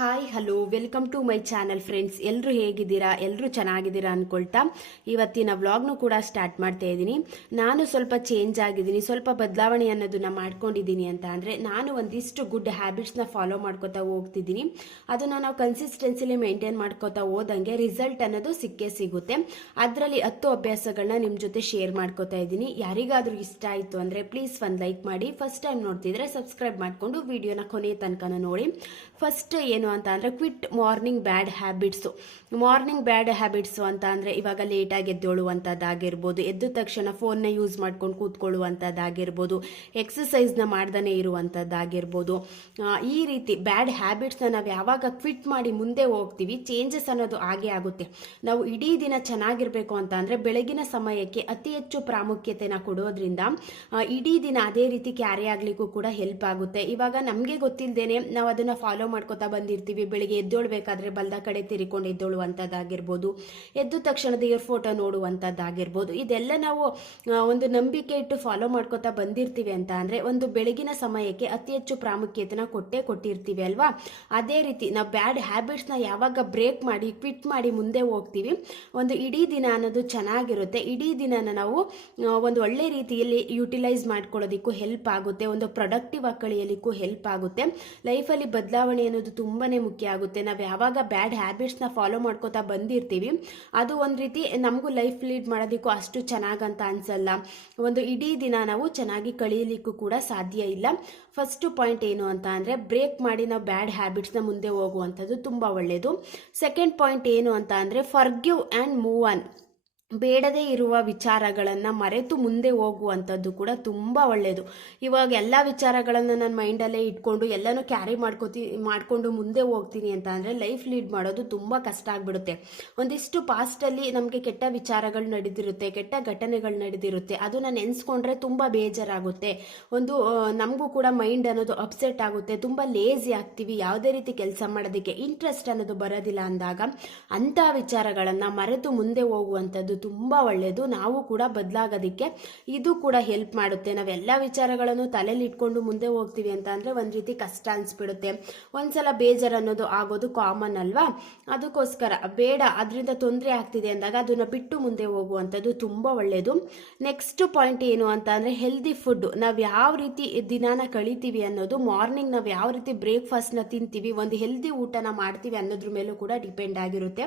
Hi hello welcome to my channel friends. ಎಲ್ಲರೂ ಹೇಗಿದ್ದೀರಾ? ಎಲ್ಲರೂ ಚೆನ್ನಾಗಿದ್ದೀರಾ ಅಂದ್ಕೊಳ್ತಾ ಇವತ್ತಿನ ವ್ಲಾಗ್ನು ಕೂಡ ಸ್ಟಾರ್ಟ್ ಮಾಡ್ತಾ ಇದ್ದೀನಿ. ನಾನು ಸ್ವಲ್ಪ ಚೇಂಜ್ ಆಗಿದ್ದೀನಿ, ಸ್ವಲ್ಪ ಬದಲಾವಣೆ ಅನ್ನೋದನ್ನ ಮಾಡ್ಕೊಂಡಿದ್ದೀನಿ. ಅಂತ ಅಂದರೆ ನಾನು ಒಂದಿಷ್ಟು ಗುಡ್ ಹ್ಯಾಬಿಟ್ಸ್ನ ಫಾಲೋ ಮಾಡ್ಕೋತಾ ಹೋಗ್ತಿದ್ದೀನಿ. ಅದನ್ನು ನಾವು ಕನ್ಸಿಸ್ಟೆನ್ಸಿಲಿ ಮೇಂಟೈನ್ ಮಾಡ್ಕೋತಾ ಹೋದಂಗೆ ರಿಸಲ್ಟ್ ಅನ್ನೋದು ಸಿಕ್ಕೇ ಸಿಗುತ್ತೆ. ಅದರಲ್ಲಿ 10 ಅಭ್ಯಾಸಗಳನ್ನ ನಿಮ್ಮ ಜೊತೆ ಶೇರ್ ಮಾಡ್ಕೋತಾ ಇದ್ದೀನಿ. ಯಾರಿಗಾದರೂ ಇಷ್ಟ ಆಯಿತು ಅಂದರೆ ಪ್ಲೀಸ್ ಒಂದು ಲೈಕ್ ಮಾಡಿ. ಫಸ್ಟ್ ಟೈಮ್ ನೋಡ್ತಿದ್ರೆ ಸಬ್ಸ್ಕ್ರೈಬ್ ಮಾಡಿಕೊಂಡು ವಿಡಿಯೋನ ಕೊನೆ ತನಕ ನೋಡಿ. ಫಸ್ಟ್ ಏನು ಅಂತ ಅಂದರೆ ಕ್ವಿಟ್ ಮಾರ್ನಿಂಗ್ ಬ್ಯಾಡ್ ಹ್ಯಾಬಿಟ್ಸು. ಮಾರ್ನಿಂಗ್ ಬ್ಯಾಡ್ ಹ್ಯಾಬಿಟ್ಸು ಅಂತ ಅಂದರೆ ಇವಾಗ ಲೇಟಾಗಿ ಎದ್ದೇಳುವಂಥದ್ದಾಗಿರ್ಬೋದು, ಎದ್ದ ತಕ್ಷಣ ಫೋನ್ನ ಯೂಸ್ ಮಾಡ್ಕೊಂಡು ಕೂತ್ಕೊಳ್ಳುವಂಥದ್ದಾಗಿರ್ಬೋದು, ಎಕ್ಸಸೈಸ್ನ ಮಾಡ್ದೇ ಇರುವಂಥದ್ದಾಗಿರ್ಬೋದು. ಈ ರೀತಿ ಬ್ಯಾಡ್ ಹ್ಯಾಬಿಟ್ಸ್ನ ನಾವು ಯಾವಾಗ ಕ್ವಿಟ್ ಮಾಡಿ ಮುಂದೆ ಹೋಗ್ತೀವಿ ಚೇಂಜಸ್ ಅನ್ನೋದು ಆಗೇ ಆಗುತ್ತೆ. ನಾವು ಇಡೀ ದಿನ ಚೆನ್ನಾಗಿರಬೇಕು ಅಂತ ಅಂದರೆ ಬೆಳಗಿನ ಸಮಯಕ್ಕೆ ಅತಿ ಹೆಚ್ಚು ಪ್ರಾಮುಖ್ಯತೆನ ಕೊಡೋದ್ರಿಂದ ಇಡೀ ದಿನ ಅದೇ ರೀತಿ ಕ್ಯಾರಿ ಆಗಲಿಕ್ಕೂ ಕೂಡ ಹೆಲ್ಪ್ ಆಗುತ್ತೆ. ಇವಾಗ ನಮಗೆ ಗೊತ್ತಿಲ್ಲದೇನೆ ನಾವು ಅದನ್ನು ಫಾಲೋ ಮಾಡ್ಕೋತಾ ಬಂದಿರ್ತೀವಿ. ಬೆಳಿಗ್ಗೆ ಎದ್ದೇಳಬೇಕಾದ್ರೆ ಬಲ್ದ ಕಡೆ ತಿರ್ಕೊಂಡು ಎದ್ದೇಳುವಂಥದ್ದಾಗಿರ್ಬೋದು, ಎದ್ದ ತಕ್ಷಣ ದೇವ್ರ ಫೋಟೋ ನೋಡುವಂಥದ್ದಾಗಿರ್ಬೋದು. ಇದೆಲ್ಲ ನಾವು ಒಂದು ನಂಬಿಕೆ ಇಟ್ಟು ಫಾಲೋ ಮಾಡ್ಕೋತಾ ಬಂದಿರ್ತೀವಿ. ಅಂತ ಅಂದರೆ ಒಂದು ಬೆಳಗಿನ ಸಮಯಕ್ಕೆ ಅತಿ ಹೆಚ್ಚು ಪ್ರಾಮುಖ್ಯತೆನ ಕೊಟ್ಟಿರ್ತೀವಿ ಅಲ್ವಾ. ಅದೇ ರೀತಿ ನಾವು ಬ್ಯಾಡ್ ಹ್ಯಾಬಿಟ್ಸ್ನ ಯಾವಾಗ ಬ್ರೇಕ್ ಮಾಡಿ ಕ್ವಿಟ್ ಮಾಡಿ ಮುಂದೆ ಹೋಗ್ತೀವಿ, ಒಂದು ಇಡೀ ದಿನ ಅನ್ನೋದು ಚೆನ್ನಾಗಿರುತ್ತೆ. ಇಡೀ ದಿನನ ನಾವು ಒಂದು ಒಳ್ಳೆ ರೀತಿಯಲ್ಲಿ ಯುಟಿಲೈಸ್ ಮಾಡ್ಕೊಳ್ಳೋದಕ್ಕೂ ಹೆಲ್ಪ್ ಆಗುತ್ತೆ, ಒಂದು ಪ್ರೊಡಕ್ಟಿವ್ ಆಗಿ ಕಳೆಯಲಿಕ್ಕೂ ಹೆಲ್ಪ್ ಆಗುತ್ತೆ. ಲೈಫಲ್ಲಿ ಬದಲಾವಣೆ ಅನ್ನೋದು ತುಂಬಾನೇ ಮುಖ್ಯ ಆಗುತ್ತೆ. ನಾವು ಯಾವಾಗ ಬ್ಯಾಡ್ ಹ್ಯಾಬಿಟ್ಸ್ನ ಫಾಲೋ ಮಾಡ್ಕೋತಾ ಬಂದಿರ್ತೀವಿ ಅದು ಒಂದು ರೀತಿ ನಮಗೂ ಲೈಫ್ ಲೀಡ್ ಮಾಡೋದಕ್ಕೂ ಅಷ್ಟು ಚೆನ್ನಾಗಂತ ಅನ್ಸಲ್ಲ. ಒಂದು ಇಡೀ ದಿನ ನಾವು ಚೆನ್ನಾಗಿ ಕಳೆಯಲಿಕ್ಕೂ ಕೂಡ ಸಾಧ್ಯ ಇಲ್ಲ. ಫಸ್ಟ್ ಪಾಯಿಂಟ್ ಏನು ಅಂತ ಅಂದರೆ ಬ್ರೇಕ್ ಮಾಡಿ ನಾವು ಬ್ಯಾಡ್ ಹ್ಯಾಬಿಟ್ಸ್ನ ಮುಂದೆ ಹೋಗುವಂಥದ್ದು ತುಂಬ ಒಳ್ಳೆಯದು. ಸೆಕೆಂಡ್ ಪಾಯಿಂಟ್ ಏನು ಅಂತ ಅಂದರೆ ಫರ್ಗಿವ್ ಆ್ಯಂಡ್ ಮೂವ್ ಆನ್. ಬೇಡದೇ ಇರುವ ವಿಚಾರಗಳನ್ನು ಮರೆತು ಮುಂದೆ ಹೋಗುವಂಥದ್ದು ಕೂಡ ತುಂಬ ಒಳ್ಳೆಯದು. ಇವಾಗ ಎಲ್ಲ ವಿಚಾರಗಳನ್ನು ನನ್ನ ಮೈಂಡಲ್ಲೇ ಇಟ್ಕೊಂಡು ಎಲ್ಲನೂ ಕ್ಯಾರಿ ಮಾಡಿಕೊಂಡು ಮುಂದೆ ಹೋಗ್ತೀನಿ ಅಂತ ಅಂದರೆ ಲೈಫ್ ಲೀಡ್ ಮಾಡೋದು ತುಂಬ ಕಷ್ಟ ಆಗಿಬಿಡುತ್ತೆ. ಒಂದಿಷ್ಟು ಪಾಸ್ಟಲ್ಲಿ ನಮಗೆ ಕೆಟ್ಟ ವಿಚಾರಗಳು ನಡೆದಿರುತ್ತೆ, ಕೆಟ್ಟ ಘಟನೆಗಳು ನಡೆದಿರುತ್ತೆ, ಅದನ್ನು ನೆನೆಸ್ಕೊಂಡ್ರೆ ತುಂಬ ಬೇಜಾರಾಗುತ್ತೆ. ಒಂದು ನಮಗೂ ಕೂಡ ಮೈಂಡ್ ಅನ್ನೋದು ಅಪ್ಸೆಟ್ ಆಗುತ್ತೆ, ತುಂಬ ಲೇಜಿ ಆಗ್ತೀವಿ, ಯಾವುದೇ ರೀತಿ ಕೆಲಸ ಮಾಡೋದಕ್ಕೆ ಇಂಟ್ರೆಸ್ಟ್ ಅನ್ನೋದು ಬರೋದಿಲ್ಲ. ಅಂದಾಗ ಅಂಥ ವಿಚಾರಗಳನ್ನು ಮರೆತು ಮುಂದೆ ಹೋಗುವಂಥದ್ದು ತುಂಬ ಒಳ್ಳೆಯದು. ನಾವು ಕೂಡ ಬದಲಾಗೋದಕ್ಕೆ ಇದು ಕೂಡ ಹೆಲ್ಪ್ ಮಾಡುತ್ತೆ. ನಾವೆಲ್ಲ ವಿಚಾರಗಳನ್ನು ತಲೆಯಲ್ಲಿ ಇಟ್ಕೊಂಡು ಮುಂದೆ ಹೋಗ್ತೀವಿ ಅಂತ ಅಂದರೆ ಒಂದು ರೀತಿ ಕಷ್ಟ ಅನಿಸ್ಬಿಡುತ್ತೆ. ಒಂದ್ಸಲ ಬೇಜಾರು ಅನ್ನೋದು ಆಗೋದು ಕಾಮನ್ ಅಲ್ವಾ. ಅದಕ್ಕೋಸ್ಕರ ಬೇಡ, ಅದರಿಂದ ತೊಂದರೆ ಆಗ್ತಿದೆ ಅಂದಾಗ ಅದನ್ನು ಬಿಟ್ಟು ಮುಂದೆ ಹೋಗುವಂಥದ್ದು ತುಂಬ ಒಳ್ಳೆಯದು. ನೆಕ್ಸ್ಟ್ ಪಾಯಿಂಟ್ ಏನು ಅಂತ ಅಂದರೆ ಹೆಲ್ದಿ ಫುಡ್. ನಾವು ಯಾವ ರೀತಿ ದಿನಾನ ಕಳಿತೀವಿ ಅನ್ನೋದು, ಮಾರ್ನಿಂಗ್ ನಾವು ಯಾವ ರೀತಿ ಬ್ರೇಕ್ಫಾಸ್ಟ್ನ ತಿಂತೀವಿ, ಒಂದು ಹೆಲ್ದಿ ಊಟನ ಮಾಡ್ತೀವಿ ಅನ್ನೋದ್ರ ಮೇಲೂ ಕೂಡ ಡಿಪೆಂಡ್ ಆಗಿರುತ್ತೆ.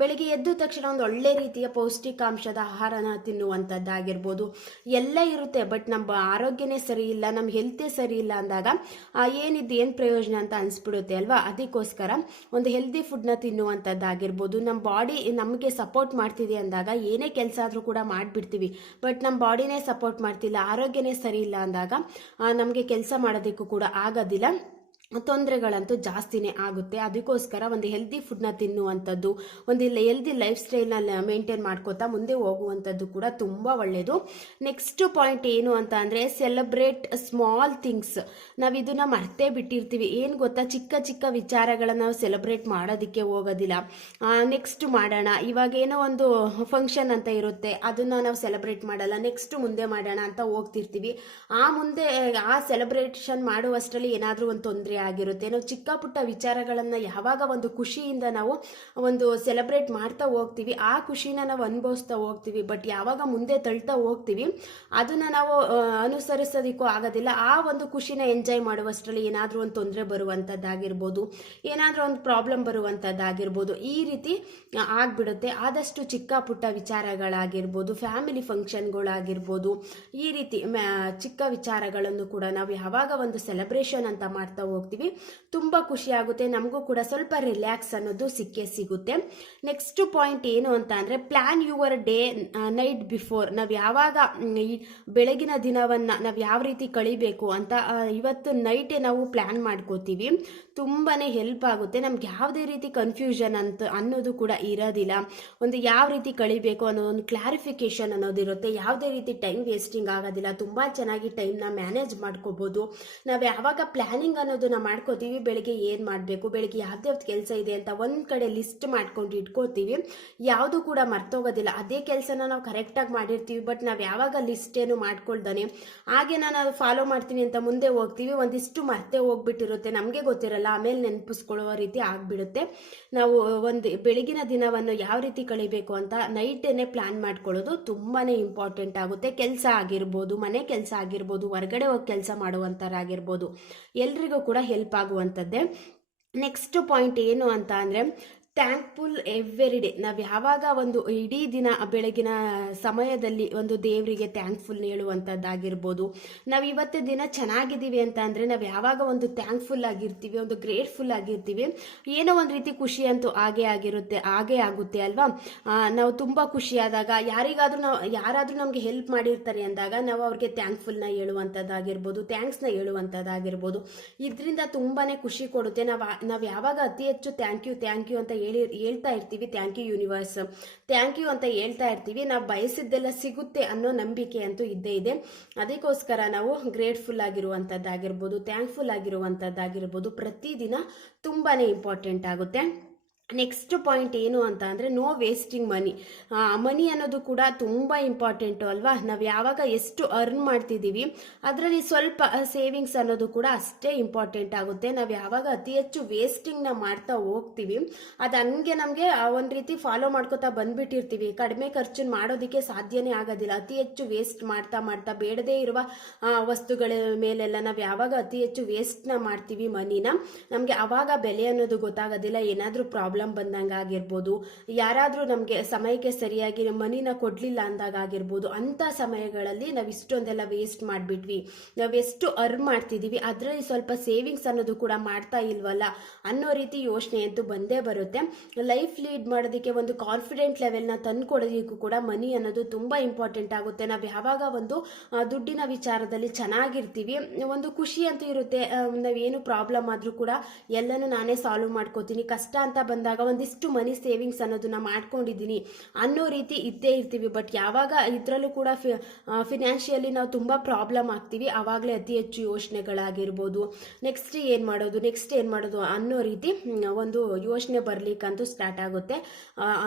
ಬೆಳಿಗ್ಗೆ ಎದ್ದ ತಕ್ಷಣ ಒಂದು ಒಳ್ಳೆ ರೀತಿಯ ಪೌಷ್ಟಿಕಾಂಶದ ಆಹಾರನ ತಿನ್ನುವಂಥದ್ದಾಗಿರ್ಬೋದು ಎಲ್ಲ ಇರುತ್ತೆ. ಬಟ್ ನಮ್ಮ ಆರೋಗ್ಯನೇ ಸರಿ ಇಲ್ಲ, ನಮ್ಮ ಹೆಲ್ತೇ ಸರಿ ಇಲ್ಲ ಅಂದಾಗ ಏನು ಪ್ರಯೋಜನ ಅಂತ ಅನಿಸ್ಬಿಡುತ್ತೆ ಅಲ್ವಾ. ಅದಕ್ಕೋಸ್ಕರ ಒಂದು ಹೆಲ್ದಿ ಫುಡ್ನ ತಿನ್ನುವಂಥದ್ದಾಗಿರ್ಬೋದು. ನಮ್ಮ ಬಾಡಿ ನಮಗೆ ಸಪೋರ್ಟ್ ಮಾಡ್ತಿದೆ ಅಂದಾಗ ಏನೇ ಕೆಲಸ ಆದರೂ ಕೂಡ ಮಾಡಿಬಿಡ್ತೀವಿ. ಬಟ್ ನಮ್ಮ ಬಾಡಿನೇ ಸಪೋರ್ಟ್ ಮಾಡ್ತಿಲ್ಲ, ಆರೋಗ್ಯನೇ ಸರಿ ಇಲ್ಲ ಅಂದಾಗ ನಮಗೆ ಕೆಲಸ ಮಾಡೋದಕ್ಕೂ ಕೂಡ ಆಗೋದಿಲ್ಲ, ತೊಂದರೆಗಳಂತೂ ಜಾಸ್ತಿನೇ ಆಗುತ್ತೆ. ಅದಕ್ಕೋಸ್ಕರ ಒಂದು ಹೆಲ್ದಿ ಫುಡ್ನ ತಿನ್ನುವಂಥದ್ದು, ಒಂದು ಹೆಲ್ದಿ ಲೈಫ್ ಸ್ಟೈಲ್ನ ಮೇಂಟೈನ್ ಮಾಡ್ಕೋತಾ ಮುಂದೆ ಹೋಗುವಂಥದ್ದು ಕೂಡ ತುಂಬ ಒಳ್ಳೆಯದು. ನೆಕ್ಸ್ಟ್ ಪಾಯಿಂಟ್ ಏನು ಅಂತ ಅಂದರೆ ಸೆಲೆಬ್ರೇಟ್ ಸ್ಮಾಲ್ ಥಿಂಗ್ಸ್. ನಾವು ಇದನ್ನು ಮರ್ತೇ ಬಿಟ್ಟಿರ್ತೀವಿ. ಏನು ಗೊತ್ತಾ, ಚಿಕ್ಕ ಚಿಕ್ಕ ವಿಚಾರಗಳನ್ನು ನಾವು ಸೆಲೆಬ್ರೇಟ್ ಮಾಡೋದಕ್ಕೆ ಹೋಗೋದಿಲ್ಲ. ನೆಕ್ಸ್ಟ್ ಮಾಡೋಣ, ಇವಾಗ ಏನೋ ಒಂದು ಫಂಕ್ಷನ್ ಅಂತ ಇರುತ್ತೆ, ಅದನ್ನು ನಾವು ಸೆಲೆಬ್ರೇಟ್ ಮಾಡಲ್ಲ, ನೆಕ್ಸ್ಟ್ ಮುಂದೆ ಮಾಡೋಣ ಅಂತ ಹೋಗ್ತಿರ್ತೀವಿ. ಆ ಸೆಲೆಬ್ರೇಷನ್ ಮಾಡುವಷ್ಟರಲ್ಲಿ ಏನಾದರೂ ಒಂದು ತೊಂದರೆ ಆಗಿರುತ್ತೆ. ನಾವು ಚಿಕ್ಕ ಪುಟ್ಟ ವಿಚಾರಗಳನ್ನು ಯಾವಾಗ ಒಂದು ಖುಷಿಯಿಂದ ನಾವು ಒಂದು ಸೆಲೆಬ್ರೇಟ್ ಮಾಡ್ತಾ ಹೋಗ್ತೀವಿ, ಆ ಖುಷಿನ ನಾವು ಅನುಭವಿಸ್ತಾ ಹೋಗ್ತೀವಿ. ಬಟ್ ಯಾವಾಗ ಮುಂದೆ ತಳ್ತಾ ಹೋಗ್ತೀವಿ ಅದನ್ನು ನಾವು ಅನುಸರಿಸೋದಕ್ಕೂ ಆಗೋದಿಲ್ಲ. ಆ ಒಂದು ಖುಷಿನ ಎಂಜಾಯ್ ಮಾಡುವಷ್ಟರಲ್ಲಿ ಏನಾದರೂ ಒಂದು ತೊಂದರೆ ಬರುವಂಥದ್ದಾಗಿರ್ಬೋದು, ಏನಾದರೂ ಒಂದು ಪ್ರಾಬ್ಲಮ್ ಬರುವಂಥದ್ದಾಗಿರ್ಬೋದು, ಈ ರೀತಿ ಆಗಿಬಿಡುತ್ತೆ. ಆದಷ್ಟು ಚಿಕ್ಕ ಪುಟ್ಟ ವಿಚಾರಗಳಾಗಿರ್ಬೋದು, ಫ್ಯಾಮಿಲಿ ಫಂಕ್ಷನ್ಗಳಾಗಿರ್ಬೋದು, ಈ ರೀತಿ ಚಿಕ್ಕ ವಿಚಾರಗಳನ್ನು ಕೂಡ ನಾವು ಯಾವಾಗ ಒಂದು ಸೆಲೆಬ್ರೇಷನ್ ಅಂತ ಮಾಡ್ತಾ ಹೋಗ್ತೀವಿ ತುಂಬ ಖುಷಿ ಆಗುತ್ತೆ. ನಮಗೂ ಕೂಡ ಸ್ವಲ್ಪ ರಿಲ್ಯಾಕ್ಸ್ ಅನ್ನೋದು ಸಿಗುತ್ತೆ. ನೆಕ್ಸ್ಟ್ ಪಾಯಿಂಟ್ ಏನು ಅಂತ ಅಂದರೆ plan your day night before. ನಾವು ಯಾವಾಗ ಬೆಳಗಿನ ದಿನವನ್ನು ನಾವು ಯಾವ ರೀತಿ ಕಳಿಬೇಕು ಅಂತ ಇವತ್ತು ನೈಟೇ ನಾವು ಪ್ಲ್ಯಾನ್ ಮಾಡ್ಕೋತೀವಿ, ತುಂಬಾ ಹೆಲ್ಪ್ ಆಗುತ್ತೆ. ನಮ್ಗೆ ಯಾವುದೇ ರೀತಿ ಕನ್ಫ್ಯೂಷನ್ ಅನ್ನೋದು ಕೂಡ ಇರೋದಿಲ್ಲ. ಒಂದು ಯಾವ ರೀತಿ ಕಳಿಬೇಕು ಅನ್ನೋ ಒಂದು ಕ್ಲಾರಿಫಿಕೇಶನ್ ಅನ್ನೋದಿರುತ್ತೆ. ಯಾವುದೇ ರೀತಿ ಟೈಮ್ ವೇಸ್ಟಿಂಗ್ ಆಗೋದಿಲ್ಲ, ತುಂಬ ಚೆನ್ನಾಗಿ ಟೈಮ್ನ ಮ್ಯಾನೇಜ್ ಮಾಡ್ಕೋಬೋದು. ನಾವು ಯಾವಾಗ ಪ್ಲ್ಯಾನಿಂಗ್ ಅನ್ನೋದನ್ನ ಅನ್ನೋದನ್ನ ಮಾಡ್ಕೋತೀವಿ. ಬೆಳಿಗ್ಗೆ ಏನು ಮಾಡಬೇಕು, ಬೆಳಿಗ್ಗೆ ಯಾವ್ದ್ಯಾವ್ದು ಕೆಲಸ ಇದೆ ಅಂತ ಒಂದು ಕಡೆ ಲಿಸ್ಟ್ ಮಾಡ್ಕೊಂಡು ಇಟ್ಕೋತೀವಿ. ಯಾವುದು ಕೂಡ ಮರ್ತೋಗೋದಿಲ್ಲ. ಅದೇ ಕೆಲಸನ ನಾವು ಕರೆಕ್ಟಾಗಿ ಮಾಡಿರ್ತೀವಿ, ಬಟ್ ನಾವು ಯಾವಾಗ ಲಿಸ್ಟ್ ಏನು ಮಾಡ್ಕೊಳ್ದಾನೆ ಹಾಗೆ ನಾನು ಅದು ಫಾಲೋ ಮಾಡ್ತೀನಿ ಅಂತ ಮುಂದೆ ಹೋಗ್ತೀವಿ, ಒಂದಿಷ್ಟು ಮರ್ತೇ ಹೋಗ್ಬಿಟ್ಟಿರುತ್ತೆ, ನಮಗೆ ಗೊತ್ತಿರಲ್ಲ, ಆಮೇಲೆ ನೆನಪಿಸ್ಕೊಳ್ಳುವ ರೀತಿ ಆಗಿಬಿಡುತ್ತೆ. ನಾವು ಒಂದು ಬೆಳಗಿನ ದಿನವನ್ನು ಯಾವ ರೀತಿ ಕಳಿಬೇಕು ಅಂತ ನೈಟೇನೆ ಪ್ಲಾನ್ ಮಾಡ್ಕೊಳ್ಳೋದು ತುಂಬಾ ಇಂಪಾರ್ಟೆಂಟ್ ಆಗುತ್ತೆ. ಕೆಲಸ ಆಗಿರ್ಬೋದು, ಮನೆ ಕೆಲಸ ಆಗಿರ್ಬೋದು, ಹೊರಗಡೆ ಹೋಗಿ ಕೆಲಸ ಮಾಡುವಂಥರಾಗಿರ್ಬೋದು, ಎಲ್ರಿಗೂ ಕೂಡ ಹೆಲ್ಪ್ ಆಗುವಂಥದ್ದೇ. ನೆಕ್ಸ್ಟ್ ಪಾಯಿಂಟ್ ಏನು ಅಂತ ಅಂದರೆ ಥ್ಯಾಂಕ್ಫುಲ್ ಎವ್ರಿ ಡೇ. ನಾವು ಯಾವಾಗ ಒಂದು ಇಡೀ ದಿನ ಬೆಳಗಿನ ಸಮಯದಲ್ಲಿ ಒಂದು ದೇವರಿಗೆ ಥ್ಯಾಂಕ್ಫುಲ್ ಹೇಳುವಂಥದ್ದಾಗಿರ್ಬೋದು. ನಾವು ಇವತ್ತೇ ದಿನ ಚೆನ್ನಾಗಿದ್ದೀವಿ ಅಂತ ಅಂದರೆ ನಾವು ಯಾವಾಗ ಒಂದು ಥ್ಯಾಂಕ್ಫುಲ್ ಆಗಿರ್ತೀವಿ, ಒಂದು ಗ್ರೇಟ್ಫುಲ್ ಆಗಿರ್ತೀವಿ, ಏನೋ ಒಂದು ರೀತಿ ಖುಷಿ ಅಂತೂ ಹಾಗೇ ಆಗುತ್ತೆ ಅಲ್ವಾ. ನಾವು ತುಂಬ ಖುಷಿಯಾದಾಗ ಯಾರಾದರೂ ನಮಗೆ ಹೆಲ್ಪ್ ಮಾಡಿರ್ತಾರೆ ಅಂದಾಗ ನಾವು ಅವ್ರಿಗೆ ಥ್ಯಾಂಕ್ಫುಲ್ನ ಹೇಳುವಂಥದ್ದಾಗಿರ್ಬೋದು, ಥ್ಯಾಂಕ್ಸ್ನ ಹೇಳುವಂಥದ್ದಾಗಿರ್ಬೋದು. ಇದರಿಂದ ತುಂಬಾ ಖುಷಿ ಕೊಡುತ್ತೆ. ನಾವು ಯಾವಾಗ ಅತಿ ಹೆಚ್ಚು ಥ್ಯಾಂಕ್ ಯು ಅಂತ ಹೇಳ್ತಾ ಇರ್ತೀವಿ, thank you universe, thank you ಅಂತ ಹೇಳ್ತಾ ಇರ್ತೀವಿ, ನಾವು ಬಯಸಿದ್ದೆಲ್ಲ ಸಿಗುತ್ತೆ ಅನ್ನೋ ನಂಬಿಕೆ ಅಂತೂ ಇದ್ದೇ ಇದೆ. ಅದಕ್ಕೋಸ್ಕರ ನಾವು ಗ್ರೇಟ್ಫುಲ್ ಆಗಿರುವಂಥದ್ದಾಗಿರ್ಬೋದು, ಥ್ಯಾಂಕ್ಫುಲ್ ಆಗಿರುವಂಥದ್ದಾಗಿರ್ಬೋದು ಪ್ರತಿದಿನ ತುಂಬಾ ಇಂಪಾರ್ಟೆಂಟ್ ಆಗುತ್ತೆ. ನೆಕ್ಸ್ಟ್ ಪಾಯಿಂಟ್ ಏನು ಅಂತ ಅಂದರೆ ನೋ ವೇಸ್ಟಿಂಗ್ ಮನಿ ಅನ್ನೋದು ಕೂಡ ತುಂಬ ಇಂಪಾರ್ಟೆಂಟು ಅಲ್ವಾ. ನಾವು ಯಾವಾಗ ಎಷ್ಟು ಅರ್ನ್ ಮಾಡ್ತಿದ್ದೀವಿ ಅದರಲ್ಲಿ ಸ್ವಲ್ಪ ಸೇವಿಂಗ್ಸ್ ಅನ್ನೋದು ಕೂಡ ಅಷ್ಟೇ ಇಂಪಾರ್ಟೆಂಟ್ ಆಗುತ್ತೆ. ನಾವು ಯಾವಾಗ ಅತಿ ಹೆಚ್ಚು ವೇಸ್ಟಿಂಗ್ನ ಮಾಡ್ತಾ ಹೋಗ್ತೀವಿ ಅದು ಹಂಗೆ ನಮಗೆ ಒಂದು ರೀತಿ ಫಾಲೋ ಮಾಡ್ಕೋತಾ ಬಂದ್ಬಿಟ್ಟಿರ್ತೀವಿ. ಕಡಿಮೆ ಖರ್ಚನ್ನು ಮಾಡೋದಕ್ಕೆ ಸಾಧ್ಯನೇ ಆಗೋದಿಲ್ಲ. ಅತಿ ಹೆಚ್ಚು ವೇಸ್ಟ್ ಮಾಡ್ತಾ ಬೇಡದೇ ಇರುವ ವಸ್ತುಗಳ ಮೇಲೆಲ್ಲ ನಾವು ಯಾವಾಗ ಅತಿ ಹೆಚ್ಚು ವೇಸ್ಟ್ನ ಮಾಡ್ತೀವಿ ಮನಿನ, ನಮಗೆ ಆವಾಗ ಬೆಲೆ ಅನ್ನೋದು ಗೊತ್ತಾಗೋದಿಲ್ಲ. ಏನಾದರೂ ಪ್ರಾಬ್ಲಮ್ ಬಂದಂಗೆ ಆಗಿರ್ಬೋದು, ಯಾರಾದರೂ ನಮಗೆ ಸಮಯಕ್ಕೆ ಸರಿಯಾಗಿ ಮನಿನ ಕೊಡಲಿಲ್ಲ ಅಂದಾಗ ಆಗಿರ್ಬೋದು, ಅಂಥ ಸಮಯಗಳಲ್ಲಿ ನಾವು ಇಷ್ಟೊಂದೆಲ್ಲ ವೇಸ್ಟ್ ಮಾಡಿಬಿಟ್ವಿ, ನಾವು ಎಷ್ಟು ಅರ್ನ್ ಮಾಡ್ತಿದ್ದೀವಿ ಅದರಲ್ಲಿ ಸ್ವಲ್ಪ ಸೇವಿಂಗ್ಸ್ ಅನ್ನೋದು ಕೂಡ ಮಾಡ್ತಾ ಇಲ್ವಲ್ಲ ಅನ್ನೋ ರೀತಿ ಯೋಚನೆ ಅಂತೂ ಬಂದೇ ಬರುತ್ತೆ. ಲೈಫ್ ಲೀಡ್ ಮಾಡೋದಕ್ಕೆ ಒಂದು ಕಾನ್ಫಿಡೆಂಟ್ ಲೆವೆಲ್ನ ತಂದುಕೊಡೋದಕ್ಕೂ ಕೂಡ ಮನಿ ಅನ್ನೋದು ತುಂಬ ಇಂಪಾರ್ಟೆಂಟ್ ಆಗುತ್ತೆ. ನಾವು ಯಾವಾಗ ಒಂದು ದುಡ್ಡಿನ ವಿಚಾರದಲ್ಲಿ ಚೆನ್ನಾಗಿರ್ತೀವಿ, ಒಂದು ಖುಷಿ ಅಂತೂ ಇರುತ್ತೆ. ನಾವೇನು ಪ್ರಾಬ್ಲಮ್ ಆದರೂ ಕೂಡ ಎಲ್ಲನೂ ನಾನೇ ಸಾಲ್ವ್ ಮಾಡ್ಕೋತೀನಿ, ಕಷ್ಟ ಅಂತ ಬಂದಾಗ ಒಂದಿಷ್ಟು ಮನಿ ಸೇವಿಂಗ್ಸ್ ಅನ್ನೋದನ್ನ ಮಾಡ್ಕೊಂಡಿದ್ದೀನಿ ಅನ್ನೋ ರೀತಿ ಇದ್ದೇ ಇರ್ತೀವಿ. ಬಟ್ ಯಾವಾಗ ಇದರಲ್ಲೂ ಕೂಡ ಫಿನಾನ್ಷಿಯಲಿ ನಾವು ತುಂಬ ಪ್ರಾಬ್ಲಮ್ ಆಗ್ತೀವಿ, ಆವಾಗಲೇ ಅತಿ ಹೆಚ್ಚು ಯೋಚನೆಗಳಾಗಿರ್ಬೋದು, ನೆಕ್ಸ್ಟ್ ಏನು ಮಾಡೋದು ಅನ್ನೋ ರೀತಿ ಒಂದು ಯೋಚನೆ ಬರ್ಲಿಕ್ಕಂತೂ ಸ್ಟಾರ್ಟ್ ಆಗುತ್ತೆ.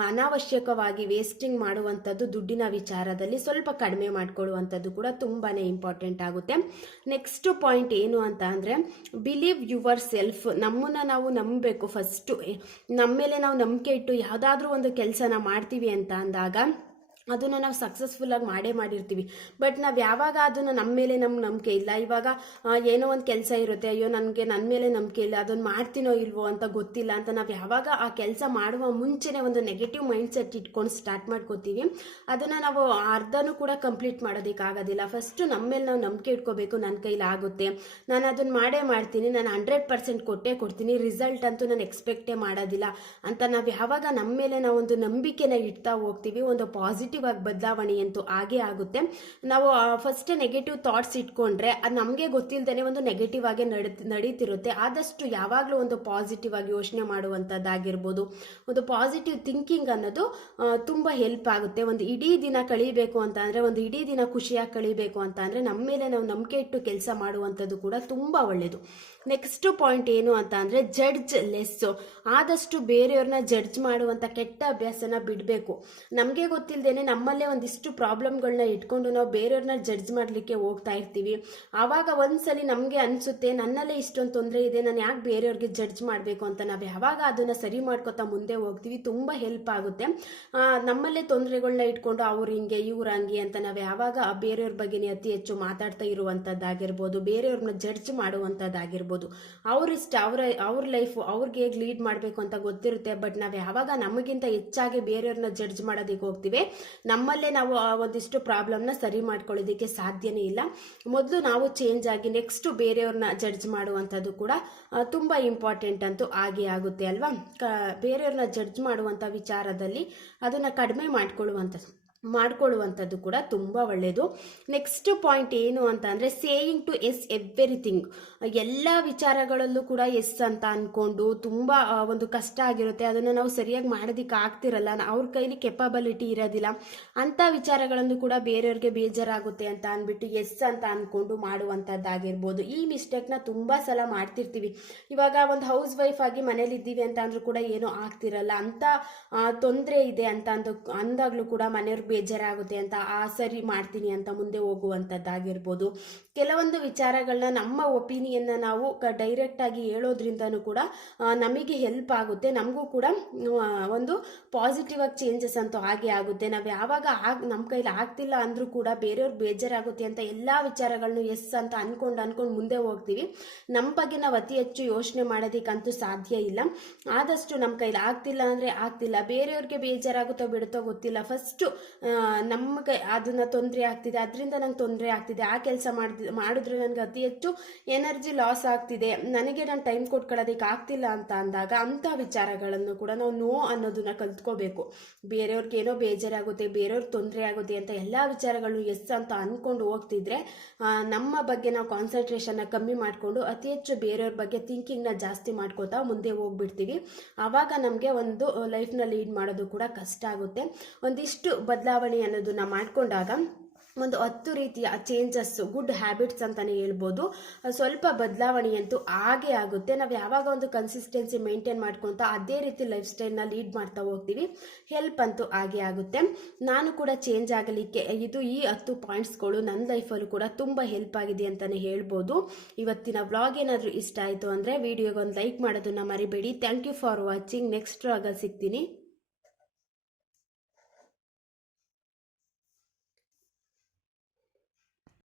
ಅನಾವಶ್ಯಕವಾಗಿ ವೇಸ್ಟಿಂಗ್ ಮಾಡುವಂಥದ್ದು ದುಡ್ಡಿನ ವಿಚಾರದಲ್ಲಿ ಸ್ವಲ್ಪ ಕಡಿಮೆ ಮಾಡ್ಕೊಳ್ಳುವಂಥದ್ದು ಕೂಡ ತುಂಬಾ ಇಂಪಾರ್ಟೆಂಟ್ ಆಗುತ್ತೆ. ನೆಕ್ಸ್ಟ್ ಪಾಯಿಂಟ್ ಏನು ಅಂತ ಅಂದರೆ ಬಿಲೀವ್ ಯುವರ್ ಸೆಲ್ಫ್. ನಮ್ಮನ್ನು ನಾವು ನಂಬಬೇಕು. ಫಸ್ಟು ನಮ್ಮ ಮೇಲೆ ನಾವು ನಂಬಿಕೆ ಇಟ್ಟು ಯಾವುದಾದ್ರೂ ಒಂದು ಕೆಲಸನ ಮಾಡ್ತೀವಿ ಅಂತ ಅಂದಾಗ ಅದನ್ನು ನಾವು ಸಕ್ಸಸ್ಫುಲ್ಲಾಗಿ ಮಾಡಿರ್ತೀವಿ. ಬಟ್ ನಾವು ಯಾವಾಗ ಅದನ್ನು ನಮ್ಮ ಮೇಲೆ ನಂಬಿಕೆ ಇಲ್ಲ, ಇವಾಗ ಏನೋ ಒಂದು ಕೆಲಸ ಇರುತ್ತೆ, ಅಯ್ಯೋ ನನ್ನ ಮೇಲೆ ನಂಬಿಕೆ ಇಲ್ಲ, ಅದನ್ನು ಮಾಡ್ತೀನೋ ಇಲ್ವೋ ಅಂತ ಗೊತ್ತಿಲ್ಲ ಅಂತ ನಾವು ಯಾವಾಗ ಆ ಕೆಲಸ ಮಾಡುವ ಮುಂಚೆನೇ ಒಂದು ನೆಗೆಟಿವ್ ಮೈಂಡ್ ಸೆಟ್ ಇಟ್ಕೊಂಡು ಸ್ಟಾರ್ಟ್ ಮಾಡ್ಕೋತೀವಿ, ಅದನ್ನು ನಾವು ಅರ್ಧನೂ ಕೂಡ ಕಂಪ್ಲೀಟ್ ಮಾಡೋದಕ್ಕಾಗೋದಿಲ್ಲ. ಫಸ್ಟು ನಮ್ಮ ಮೇಲೆ ನಾವು ನಂಬಿಕೆ ಇಟ್ಕೋಬೇಕು. ನನ್ನ ಕೈಲಿ ಆಗುತ್ತೆ, ನಾನು ಅದನ್ನು ಮಾಡ್ತೀನಿ, ನಾನು 100% ಕೊಡ್ತೀನಿ, ರಿಸಲ್ಟ್ ಅಂತೂ ನಾನು ಎಕ್ಸ್ಪೆಕ್ಟೇ ಮಾಡೋದಿಲ್ಲ ಅಂತ ನಾವು ಯಾವಾಗ ನಮ್ಮ ಮೇಲೆ ನಾವು ಒಂದು ನಂಬಿಕೆನ ಇಡ್ತಾ ಹೋಗ್ತೀವಿ, ಒಂದು ಪಾಸಿಟಿವ್ ಆಗಿ ಬದಲಾವಣೆ ಅಂತೂ ಆಗೇ ಆಗುತ್ತೆ. ನಾವು ಫಸ್ಟ್ ನೆಗೆಟಿವ್ ಥಾಟ್ಸ್ ಇಟ್ಕೊಂಡ್ರೆ ಅದು ನಮಗೆ ಗೊತ್ತಿಲ್ಲದೇ ಒಂದು ನೆಗೆಟಿವ್ ಆಗಿ ನಡೀತಿರುತ್ತೆ. ಆದಷ್ಟು ಯಾವಾಗಲೂ ಒಂದು ಪಾಸಿಟಿವ್ ಆಗಿ ಯೋಚನೆ ಮಾಡುವಂಥದ್ದಾಗಿರ್ಬೋದು, ಒಂದು ಪಾಸಿಟಿವ್ ಥಿಂಕಿಂಗ್ ಅನ್ನೋದು ತುಂಬ ಹೆಲ್ಪ್ ಆಗುತ್ತೆ. ಒಂದು ಇಡೀ ದಿನ ಕಳಿಬೇಕು ಅಂತ ಅಂದರೆ, ಒಂದು ಇಡೀ ದಿನ ಖುಷಿಯಾಗಿ ಕಳಿಬೇಕು ಅಂತ ಅಂದರೆ ನಮ್ಮ ಮೇಲೆ ನಾವು ನಂಬಿಕೆ ಇಟ್ಟು ಕೆಲಸ ಮಾಡುವಂಥದ್ದು ಕೂಡ ತುಂಬ ಒಳ್ಳೆಯದು. ನೆಕ್ಸ್ಟ್ ಪಾಯಿಂಟ್ ಏನು ಅಂತ ಅಂದರೆ ಜಡ್ಜ್ ಲೆಸ್ಸು. ಆದಷ್ಟು ಬೇರೆಯವ್ರನ್ನ ಜಡ್ಜ್ ಮಾಡುವಂಥ ಕೆಟ್ಟ ಅಭ್ಯಾಸನ ಬಿಡಬೇಕು. ನಮಗೆ ಗೊತ್ತಿಲ್ಲದೇನೆ ನಮ್ಮಲ್ಲೇ ಒಂದಿಷ್ಟು ಪ್ರಾಬ್ಲಮ್ಗಳನ್ನ ಇಟ್ಕೊಂಡು ನಾವು ಬೇರೆಯವ್ರನ್ನ ಜಡ್ಜ್ ಮಾಡಲಿಕ್ಕೆ ಹೋಗ್ತಾ ಇರ್ತೀವಿ. ಆವಾಗ ಒಂದ್ಸಲಿ ನಮಗೆ ಅನಿಸುತ್ತೆ ನನ್ನಲ್ಲೇ ಇಷ್ಟೊಂದು ತೊಂದರೆ ಇದೆ, ನಾನು ಯಾಕೆ ಬೇರೆಯವ್ರಿಗೆ ಜಡ್ಜ್ ಮಾಡಬೇಕು ಅಂತ. ನಾವು ಯಾವಾಗ ಅದನ್ನು ಸರಿ ಮಾಡ್ಕೊತಾ ಮುಂದೆ ಹೋಗ್ತೀವಿ ತುಂಬ ಹೆಲ್ಪ್ ಆಗುತ್ತೆ. ನಮ್ಮಲ್ಲೇ ತೊಂದರೆಗಳನ್ನ ಇಟ್ಕೊಂಡು ಅವ್ರು ಹಿಂಗೆ ಇವ್ರು ಹಂಗೆ ಅಂತ ನಾವು ಯಾವಾಗ ಬೇರೆಯವ್ರ ಬಗ್ಗೆನೇ ಅತಿ ಹೆಚ್ಚು ಮಾತಾಡ್ತಾ ಇರುವಂಥದ್ದಾಗಿರ್ಬೋದು, ಬೇರೆಯವ್ರನ್ನ ಜಡ್ಜ್ ಮಾಡುವಂಥದ್ದಾಗಿರ್ಬೋದು, ಅವರಿಷ್ಟ ಅವ್ರ ಲೈಫು ಅವ್ರಿಗೆ ಹೇಗೆ ಲೀಡ್ ಮಾಡಬೇಕು ಅಂತ ಗೊತ್ತಿರುತ್ತೆ. ಬಟ್ ನಾವು ಯಾವಾಗ ನಮಗಿಂತ ಹೆಚ್ಚಾಗಿ ಬೇರೆಯವ್ರನ್ನ ಜಡ್ಜ್ ಮಾಡೋದಕ್ಕೆ ಹೋಗ್ತೀವಿ, ನಮ್ಮಲ್ಲೇ ನಾವು ಒಂದಿಷ್ಟು ಪ್ರಾಬ್ಲಮ್ನ ಸರಿ ಮಾಡ್ಕೊಳ್ಳೋದಕ್ಕೆ ಸಾಧ್ಯನೇ ಇಲ್ಲ. ಮೊದಲು ನಾವು ಚೇಂಜ್ ಆಗಿ ನೆಕ್ಸ್ಟ್ ಬೇರೆಯವ್ರನ್ನ ಜಡ್ಜ್ ಮಾಡುವಂಥದ್ದು ಕೂಡ ತುಂಬ ಇಂಪಾರ್ಟೆಂಟ್ ಅಂತೂ ಆಗೇ ಆಗುತ್ತೆ ಅಲ್ವಾ. ಬೇರೆಯವ್ರನ್ನ ಜಡ್ಜ್ ಮಾಡುವಂಥ ವಿಚಾರದಲ್ಲಿ ಅದನ್ನು ಕಡಿಮೆ ಮಾಡ್ಕೊಳ್ಳುವಂಥದ್ದು ಮಾಡ್ಕೊಳ್ಳುವಂಥದ್ದು ಕೂಡ ತುಂಬ ಒಳ್ಳೆಯದು. ನೆಕ್ಸ್ಟ್ ಪಾಯಿಂಟ್ ಏನು ಅಂತ ಅಂದರೆ ಸೇಯಿಂಗ್ ಟು ಎಸ್ ಎವ್ರಿಥಿಂಗ್. ಎಲ್ಲ ವಿಚಾರಗಳಲ್ಲೂ ಕೂಡ ಎಸ್ ಅಂತ ಅಂದ್ಕೊಂಡು ತುಂಬ ಒಂದು ಕಷ್ಟ ಆಗಿರುತ್ತೆ, ಅದನ್ನು ನಾವು ಸರಿಯಾಗಿ ಮಾಡೋದಕ್ಕೆ ಆಗ್ತಿರಲ್ಲ, ಅವ್ರ ಕೈಲಿ ಕೆಪಬಿಲಿಟಿ ಇರೋದಿಲ್ಲ ಅಂಥ ವಿಚಾರಗಳನ್ನು ಕೂಡ ಬೇರೆಯವ್ರಿಗೆ ಬೇಜಾರಾಗುತ್ತೆ ಅಂತ ಅಂದ್ಬಿಟ್ಟು ಎಸ್ ಅಂತ ಅಂದ್ಕೊಂಡು ಮಾಡುವಂಥದ್ದಾಗಿರ್ಬೋದು. ಈ ಮಿಸ್ಟೇಕ್ನ ತುಂಬ ಸಲ ಮಾಡ್ತಿರ್ತೀವಿ. ಇವಾಗ ಒಂದು ಹೌಸ್ ವೈಫ್ ಆಗಿ ಮನೇಲಿದ್ದೀವಿ ಅಂತ ಅಂದ್ರೂ ಕೂಡ ಏನೂ ಆಗ್ತಿರಲ್ಲ, ಅಂಥ ತೊಂದರೆ ಇದೆ ಅಂತ ಅಂದಾಗಲೂ ಕೂಡ ಮನೆಯವ್ರಿಗೆ ಬೇಜಾರಾಗುತ್ತೆ ಅಂತ ಸರಿ ಮಾಡ್ತೀನಿ ಅಂತ ಮುಂದೆ ಹೋಗುವಂಥದ್ದಾಗಿರ್ಬೋದು. ಕೆಲವೊಂದು ವಿಚಾರಗಳನ್ನ ನಮ್ಮ ಒಪಿನಿಯನ್ನ ನಾವು ಡೈರೆಕ್ಟಾಗಿ ಹೇಳೋದ್ರಿಂದನೂ ಕೂಡ ನಮಗೆ ಹೆಲ್ಪ್ ಆಗುತ್ತೆ, ನಮಗೂ ಕೂಡ ಒಂದು ಪಾಸಿಟಿವ್ ಆಗಿ ಚೇಂಜಸ್ ಅಂತೂ ಹಾಗೆ ಆಗುತ್ತೆ. ನಾವು ಯಾವಾಗ ನಮ್ಮ ಕೈಲಿ ಆಗ್ತಿಲ್ಲ ಅಂದರೂ ಕೂಡ ಬೇರೆಯವ್ರಿಗೆ ಬೇಜಾರಾಗುತ್ತೆ ಅಂತ ಎಲ್ಲ ವಿಚಾರಗಳನ್ನು ಎಸ್ ಅಂತ ಅನ್ಕೊಂಡು ಮುಂದೆ ಹೋಗ್ತೀವಿ. ನಮ್ಮ ಬಗ್ಗೆ ನಾವು ಅತಿ ಹೆಚ್ಚು ಯೋಚನೆ ಮಾಡೋದಕ್ಕಂತೂ ಸಾಧ್ಯ ಇಲ್ಲ. ಆದಷ್ಟು ನಮ್ಮ ಕೈಲಿ ಆಗ್ತಿಲ್ಲ ಅಂದರೆ ಆಗ್ತಿಲ್ಲ, ಬೇರೆಯವ್ರಿಗೆ ಬೇಜಾರಾಗುತ್ತೋ ಬಿಡುತ್ತೋ ಗೊತ್ತಿಲ್ಲ, ಫಸ್ಟು ನಮಗೆ ಅದನ್ನ ತೊಂದರೆ ಆಗ್ತಿದೆ, ಅದರಿಂದ ನಂಗೆ ತೊಂದರೆ ಆಗ್ತಿದೆ, ಆ ಕೆಲಸ ಮಾಡಿದ್ರೆ ನನಗೆ ಅತಿ ಹೆಚ್ಚು ಎನರ್ಜಿ ಲಾಸ್ ಆಗ್ತಿದೆ, ನನಗೆ ನಾನು ಟೈಮ್ ಕೊಟ್ಕೊಳ್ಳೋದಕ್ಕೆ ಆಗ್ತಿಲ್ಲ ಅಂತ ಅಂದಾಗ ಅಂಥ ವಿಚಾರಗಳನ್ನು ಕೂಡ ನಾವು ನೋ ಅನ್ನೋದನ್ನ ಕಲ್ತ್ಕೋಬೇಕು. ಬೇರೆಯವ್ರಿಗೆ ಏನೋ ಬೇಜಾರಾಗುತ್ತೆ, ಬೇರೆಯವ್ರಿಗೆ ತೊಂದರೆ ಆಗುತ್ತೆ ಅಂತ ಎಲ್ಲ ವಿಚಾರಗಳನ್ನು ಎಸ್ ಅಂತ ಅಂದ್ಕೊಂಡು ಹೋಗ್ತಿದ್ರೆ ನಮ್ಮ ಬಗ್ಗೆ ನಾವು ಕಾನ್ಸಂಟ್ರೇಷನ್ನ ಕಮ್ಮಿ ಮಾಡಿಕೊಂಡು ಅತಿ ಹೆಚ್ಚು ಬೇರೆಯವ್ರ ಬಗ್ಗೆ ಥಿಂಕಿಂಗ್ನ ಜಾಸ್ತಿ ಮಾಡ್ಕೋತಾ ಮುಂದೆ ಹೋಗ್ಬಿಡ್ತೀವಿ. ಆವಾಗ ನಮಗೆ ಒಂದು ಲೈಫ್ನ ಲೀಡ್ ಮಾಡೋದು ಕೂಡ ಕಷ್ಟ ಆಗುತ್ತೆ. ಒಂದಿಷ್ಟು ಬದಲಾವಣೆ ಅನ್ನೋದನ್ನ ಮಾಡಿಕೊಂಡಾಗ ಒಂದು 10 ರೀತಿಯ ಚೇಂಜಸ್, ಗುಡ್ ಹ್ಯಾಬಿಟ್ಸ್ ಅಂತಲೇ ಹೇಳ್ಬೋದು, ಸ್ವಲ್ಪ ಬದಲಾವಣೆಯಂತೂ ಆಗೇ ಆಗುತ್ತೆ. ನಾವು ಯಾವಾಗ ಒಂದು ಕನ್ಸಿಸ್ಟೆನ್ಸಿ ಮೇಂಟೈನ್ ಮಾಡ್ಕೊತ ಅದೇ ರೀತಿ ಲೈಫ್ ಸ್ಟೈಲ್ನ ಲೀಡ್ ಮಾಡ್ತಾ ಹೋಗ್ತೀವಿ, ಹೆಲ್ಪ್ ಅಂತೂ ಆಗೇ ಆಗುತ್ತೆ. ನಾನು ಕೂಡ ಚೇಂಜ್ ಆಗಲಿಕ್ಕೆ ಈ 10 ಪಾಯಿಂಟ್ಸ್ಗಳು ನನ್ನ ಲೈಫಲ್ಲೂ ಕೂಡ ತುಂಬ ಹೆಲ್ಪ್ ಆಗಿದೆ ಅಂತಲೇ ಹೇಳ್ಬೋದು. ಇವತ್ತಿನ ವ್ಲಾಗ್ ಏನಾದರೂ ಇಷ್ಟ ಆಯಿತು ಅಂದರೆ ವಿಡಿಯೋಗೆ ಒಂದು ಲೈಕ್ ಮಾಡೋದನ್ನ ಮರಿಬೇಡಿ. Thank you for watching. Next ವ್ಲಾಗಲ್ಲಿ ಸಿಗ್ತೀನಿ.